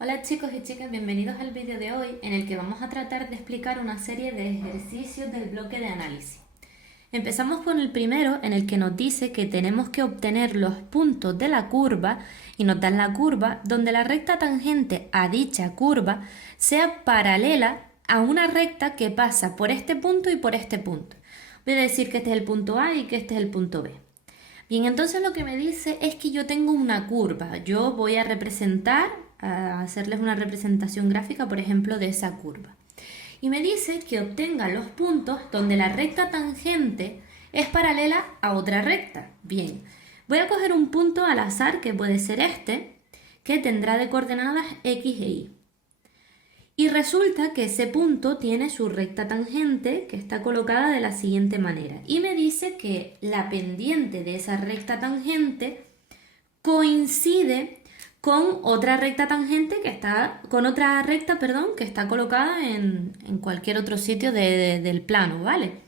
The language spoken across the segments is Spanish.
Hola chicos y chicas, bienvenidos al vídeo de hoy en el que vamos a tratar de explicar una serie de ejercicios del bloque de análisis. Empezamos con el primero en el que nos dice que tenemos que obtener los puntos de la curva y nos dan la curva donde la recta tangente a dicha curva sea paralela a una recta que pasa por este punto y por este punto. Voy a decir que este es el punto A y que este es el punto B. Bien, entonces lo que me dice es que yo tengo una curva. Yo voy a hacerles una representación gráfica, por ejemplo, de esa curva. Y me dice que obtenga los puntos donde la recta tangente es paralela a otra recta. Bien, voy a coger un punto al azar, que puede ser este, que tendrá de coordenadas x e y. Y resulta que ese punto tiene su recta tangente que está colocada de la siguiente manera. Y me dice que la pendiente de esa recta tangente coincide con otra recta tangente con otra recta, que está colocada en cualquier otro sitio del plano, ¿vale?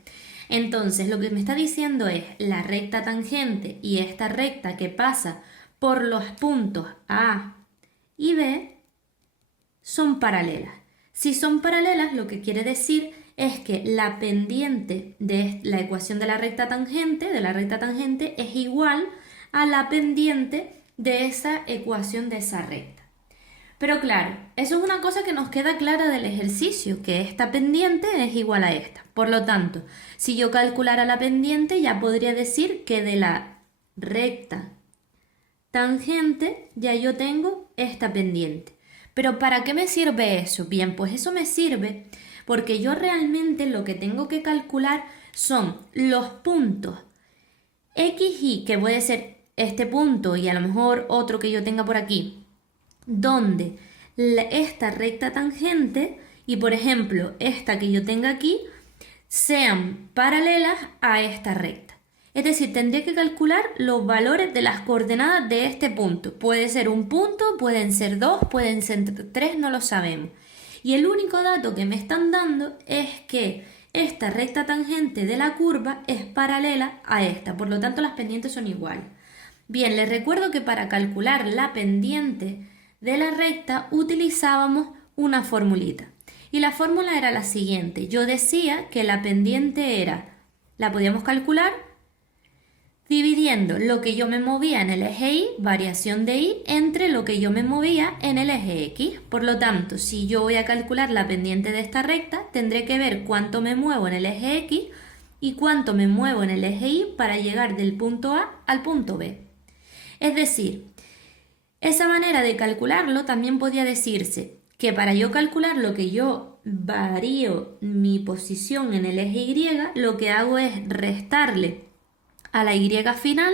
Entonces, lo que me está diciendo es la recta tangente y esta recta que pasa por los puntos A y B son paralelas. Si son paralelas, lo que quiere decir es que la pendiente de la ecuación de la recta tangente, es igual a la pendiente de esa ecuación de esa recta. Pero claro, eso es una cosa que nos queda clara del ejercicio, que esta pendiente es igual a esta. Por lo tanto, si yo calculara la pendiente, ya podría decir que de la recta tangente ya yo tengo esta pendiente. Pero ¿para qué me sirve eso? Bien, pues eso me sirve porque yo realmente lo que tengo que calcular son los puntos x, y, que puede ser este punto y a lo mejor otro que yo tenga por aquí, donde esta recta tangente y por ejemplo esta que yo tenga aquí sean paralelas a esta recta. Es decir, tendría que calcular los valores de las coordenadas de este punto. Puede ser un punto, pueden ser dos, pueden ser tres, no lo sabemos. Y el único dato que me están dando es que esta recta tangente de la curva es paralela a esta, por lo tanto las pendientes son iguales. Bien, les recuerdo que para calcular la pendiente de la recta utilizábamos una formulita. Y la fórmula era la siguiente. Yo decía que la pendiente la podíamos calcular dividiendo lo que yo me movía en el eje Y, variación de Y, entre lo que yo me movía en el eje X. Por lo tanto, si yo voy a calcular la pendiente de esta recta, tendré que ver cuánto me muevo en el eje X y cuánto me muevo en el eje Y para llegar del punto A al punto B. Es decir, esa manera de calcularlo también podía decirse que para yo calcular lo que yo varío mi posición en el eje Y, lo que hago es restarle a la Y final,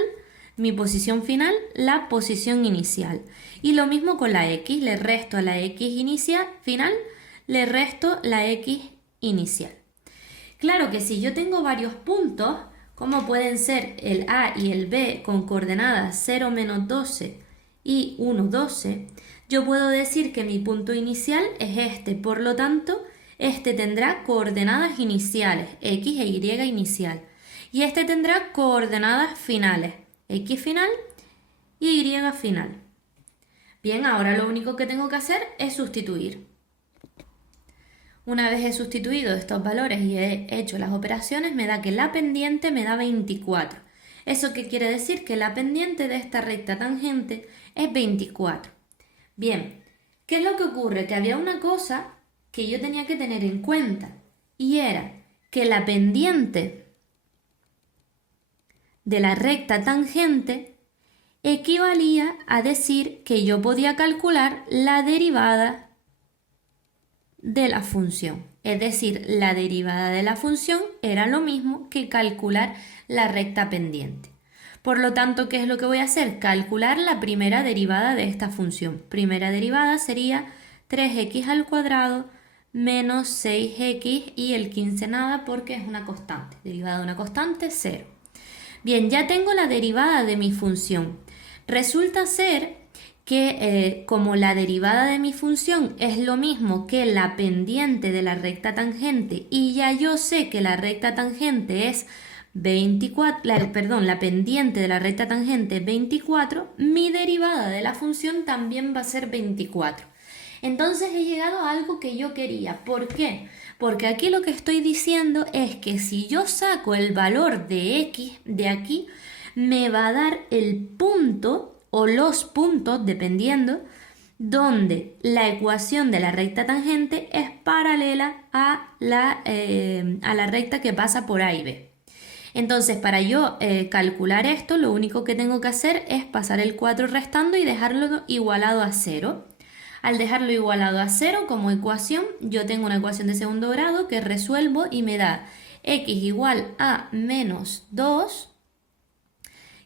mi posición final, la posición inicial. Y lo mismo con la X, le resto a la X final, le resto la X inicial. Claro que si yo tengo varios puntos, como pueden ser el A y el B con coordenadas 0, menos 12 y 1, 12, yo puedo decir que mi punto inicial es este, por lo tanto, este tendrá coordenadas iniciales, X e Y inicial. Y este tendrá coordenadas finales, X final y Y final. Bien, ahora lo único que tengo que hacer es sustituir. Una vez he sustituido estos valores y he hecho las operaciones, me da que la pendiente me da 24. ¿Eso qué quiere decir? Que la pendiente de esta recta tangente es 24. Bien, ¿qué es lo que ocurre? Que había una cosa que yo tenía que tener en cuenta y era que la pendiente de la recta tangente equivalía a decir que yo podía calcular la derivada de la función. Es decir, la derivada de la función era lo mismo que calcular la recta pendiente. Por lo tanto, ¿qué es lo que voy a hacer? Calcular la primera derivada de esta función. Primera derivada sería 3x al cuadrado menos 6x y el 15 nada porque es una constante. Derivada de una constante, 0. Bien, ya tengo la derivada de mi función. Resulta ser que como la derivada de mi función es lo mismo que la pendiente de la recta tangente y ya yo sé que la recta tangente es 24, la pendiente de la recta tangente es 24, mi derivada de la función también va a ser 24. Entonces he llegado a algo que yo quería. ¿Por qué? Porque aquí lo que estoy diciendo es que si yo saco el valor de x de aquí, me va a dar el punto o los puntos, dependiendo, donde la ecuación de la recta tangente es paralela a la recta que pasa por A y B. Entonces, para yo calcular esto, lo único que tengo que hacer es pasar el 4 restando y dejarlo igualado a 0. Al dejarlo igualado a 0 como ecuación, yo tengo una ecuación de segundo grado que resuelvo y me da x igual a menos 2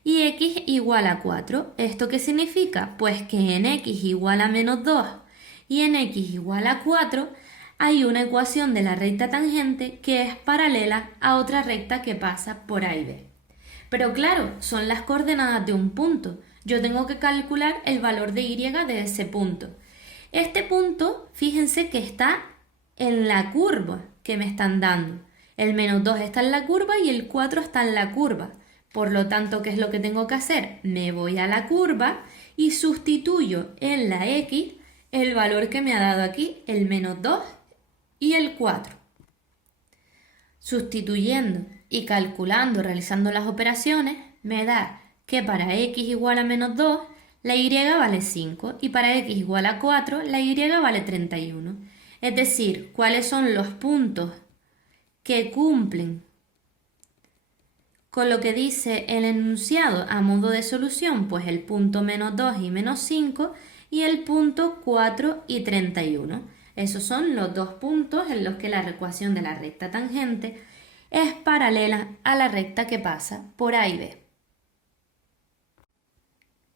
y x igual a 4. ¿Esto qué significa? Pues que en x igual a menos 2 y en x igual a 4 hay una ecuación de la recta tangente que es paralela a otra recta que pasa por A y B. Pero claro, son las coordenadas de un punto. Yo tengo que calcular el valor de y de ese punto. Este punto, fíjense que está en la curva que me están dando. El menos 2 está en la curva y el 4 está en la curva. Por lo tanto, ¿qué es lo que tengo que hacer? Me voy a la curva y sustituyo en la x el valor que me ha dado aquí, el menos 2 y el 4. Sustituyendo y calculando, realizando las operaciones, me da que para x igual a menos 2, la y vale 5 y para x igual a 4, la y vale 31. Es decir, ¿cuáles son los puntos que cumplen con lo que dice el enunciado a modo de solución? Pues el punto menos 2 y menos 5 y el punto 4 y 31. Esos son los dos puntos en los que la ecuación de la recta tangente es paralela a la recta que pasa por A y B.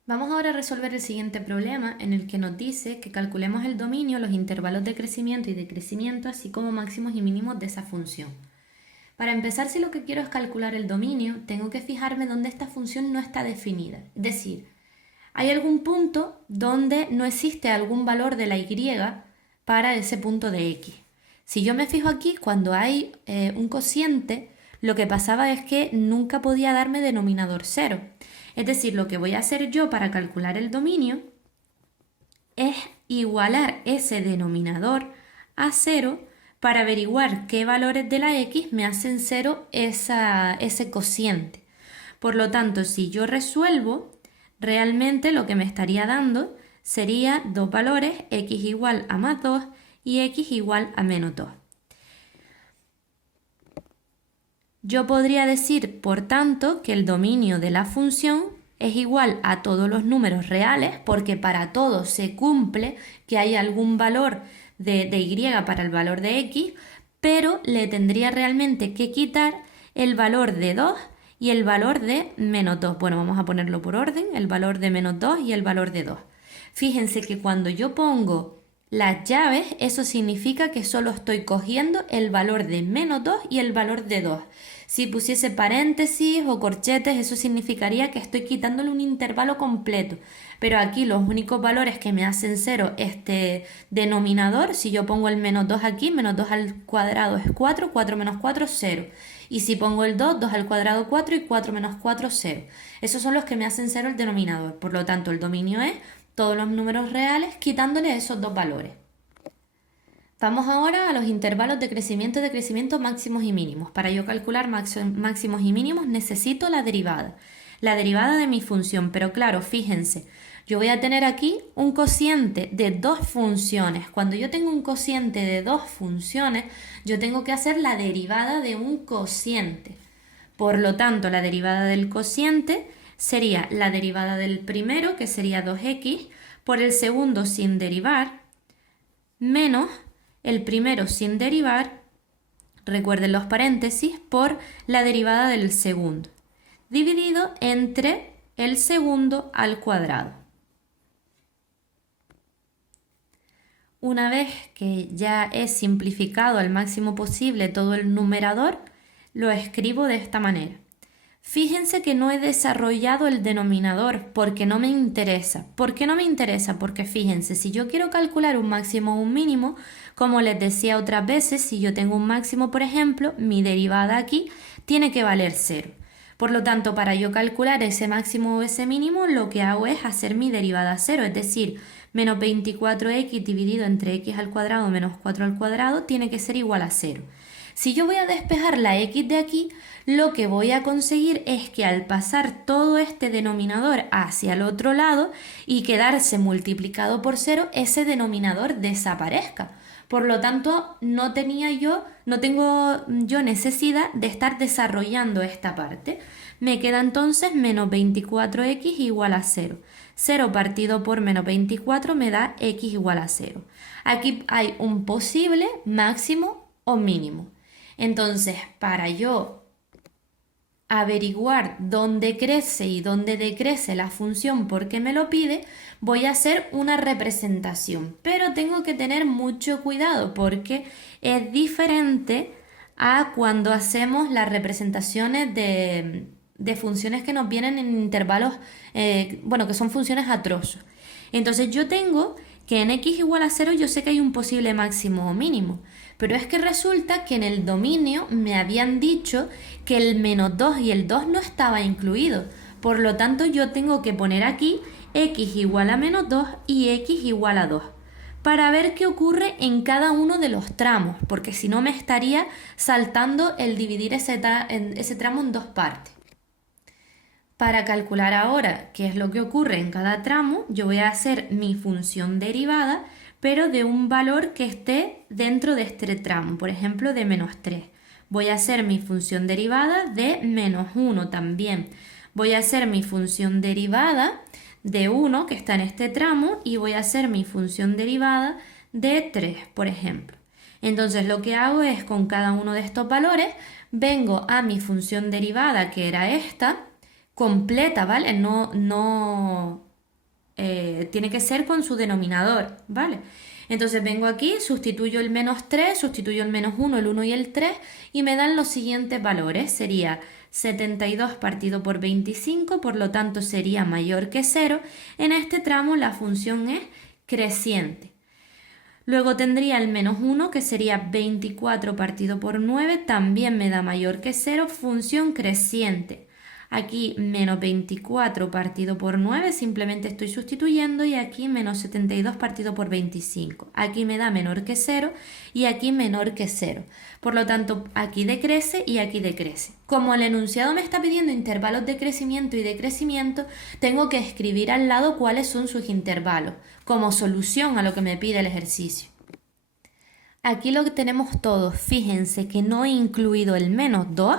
Vamos ahora a resolver el siguiente problema en el que nos dice que calculemos el dominio, los intervalos de crecimiento y decrecimiento, así como máximos y mínimos de esa función. Para empezar, si lo que quiero es calcular el dominio, tengo que fijarme dónde esta función no está definida. Es decir, hay algún punto donde no existe algún valor de la y para ese punto de x. Si yo me fijo aquí, cuando hay un cociente, lo que pasaba es que nunca podía darme denominador cero. Es decir, lo que voy a hacer yo para calcular el dominio es igualar ese denominador a 0 para averiguar qué valores de la x me hacen 0 ese cociente. Por lo tanto, si yo resuelvo, realmente lo que me estaría dando sería dos valores, x igual a más 2 y x igual a menos 2. Yo podría decir, por tanto, que el dominio de la función es igual a todos los números reales, porque para todos se cumple que hay algún valor de y para el valor de x, pero le tendría realmente que quitar el valor de 2 y el valor de menos 2. Bueno, vamos a ponerlo por orden, el valor de menos 2 y el valor de 2. Fíjense que cuando yo pongo las llaves, eso significa que solo estoy cogiendo el valor de menos 2 y el valor de 2. Si pusiese paréntesis o corchetes, eso significaría que estoy quitándole un intervalo completo. Pero aquí los únicos valores que me hacen 0 este denominador, si yo pongo el menos 2 aquí, menos 2 al cuadrado es 4, 4 menos 4, 0. Y si pongo el 2, 2 al cuadrado 4 y 4 menos 4, 0. Esos son los que me hacen 0 el denominador. Por lo tanto, el dominio es todos los números reales quitándole esos dos valores. Vamos ahora a los intervalos de crecimiento máximos y mínimos. Para yo calcular máximos y mínimos necesito la derivada de mi función. Pero claro, fíjense, yo voy a tener aquí un cociente de dos funciones. Cuando yo tengo un cociente de dos funciones, yo tengo que hacer la derivada de un cociente. Por lo tanto, la derivada del cociente sería la derivada del primero, que sería 2x, por el segundo sin derivar, menos el primero sin derivar, recuerden los paréntesis, por la derivada del segundo, dividido entre el segundo al cuadrado. Una vez que ya he simplificado al máximo posible todo el numerador, lo escribo de esta manera. Fíjense que no he desarrollado el denominador porque no me interesa. ¿Por qué no me interesa? Porque fíjense, si yo quiero calcular un máximo o un mínimo, como les decía otras veces, si yo tengo un máximo, por ejemplo, mi derivada aquí tiene que valer 0. Por lo tanto, para yo calcular ese máximo o ese mínimo, lo que hago es hacer mi derivada a 0, es decir, Menos 24x dividido entre x al cuadrado menos 4 al cuadrado tiene que ser igual a 0. Si yo voy a despejar la x de aquí, lo que voy a conseguir es que al pasar todo este denominador hacia el otro lado y quedarse multiplicado por 0, ese denominador desaparezca. Por lo tanto, no tengo yo necesidad de estar desarrollando esta parte. Me queda entonces menos 24x igual a 0. 0 partido por menos 24 me da x igual a 0. Aquí hay un posible máximo o mínimo. Entonces, para yo averiguar dónde crece y dónde decrece la función porque me lo pide, voy a hacer una representación. Pero tengo que tener mucho cuidado porque es diferente a cuando hacemos las representaciones de funciones que nos vienen en intervalos, que son funciones a trozos. Entonces yo tengo que en x igual a 0 yo sé que hay un posible máximo o mínimo, pero es que resulta que en el dominio me habían dicho que el menos 2 y el 2 no estaba incluido. Por lo tanto yo tengo que poner aquí x igual a menos 2 y x igual a 2 para ver qué ocurre en cada uno de los tramos, porque si no me estaría saltando el dividir ese tramo en dos partes. Para calcular ahora qué es lo que ocurre en cada tramo, yo voy a hacer mi función derivada, pero de un valor que esté dentro de este tramo, por ejemplo de menos 3. Voy a hacer mi función derivada de menos 1 también. Voy a hacer mi función derivada de 1 que está en este tramo y voy a hacer mi función derivada de 3, por ejemplo. Entonces lo que hago es con cada uno de estos valores, vengo a mi función derivada que era esta, completa, ¿vale? Tiene que ser con su denominador, ¿vale? Entonces vengo aquí, sustituyo el menos 3, sustituyo el menos 1, el 1 y el 3 y me dan los siguientes valores. Sería 72 partido por 25, por lo tanto sería mayor que 0. En este tramo la función es creciente. Luego tendría el menos 1, que sería 24 partido por 9, también me da mayor que 0, función creciente. Aquí menos 24 partido por 9, simplemente estoy sustituyendo, y aquí menos 72 partido por 25. Aquí me da menor que 0 y aquí menor que 0. Por lo tanto, aquí decrece y aquí decrece. Como el enunciado me está pidiendo intervalos de crecimiento y decrecimiento, tengo que escribir al lado cuáles son sus intervalos, como solución a lo que me pide el ejercicio. Aquí lo que tenemos todos, fíjense que no he incluido el menos 2,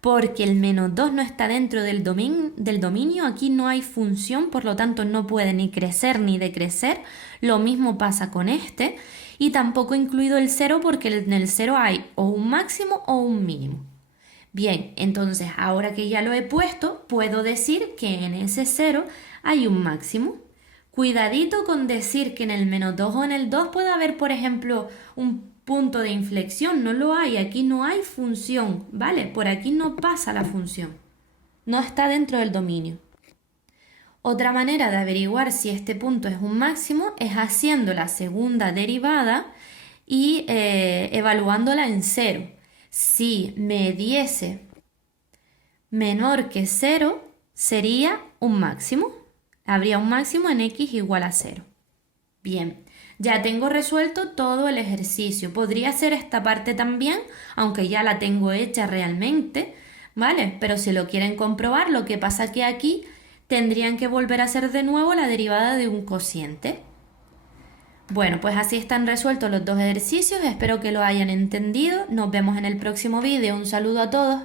porque el menos 2 no está dentro del dominio, aquí no hay función, por lo tanto no puede ni crecer ni decrecer. Lo mismo pasa con este, y tampoco he incluido el 0 porque en el 0 hay o un máximo o un mínimo. Bien, entonces ahora que ya lo he puesto, puedo decir que en ese 0 hay un máximo. Cuidadito con decir que en el menos 2 o en el 2 puede haber, por ejemplo, un punto de inflexión. No lo hay, aquí no hay función, ¿vale? Por aquí no pasa la función, no está dentro del dominio. Otra manera de averiguar si este punto es un máximo es haciendo la segunda derivada y evaluándola en 0. Si me diese menor que 0, sería un máximo. Habría un máximo en x igual a 0. Bien, ya tengo resuelto todo el ejercicio. Podría hacer esta parte también, aunque ya la tengo hecha realmente, ¿vale? Pero si lo quieren comprobar, lo que pasa es que aquí tendrían que volver a hacer de nuevo la derivada de un cociente. Bueno, pues así están resueltos los dos ejercicios. Espero que lo hayan entendido. Nos vemos en el próximo vídeo. Un saludo a todos.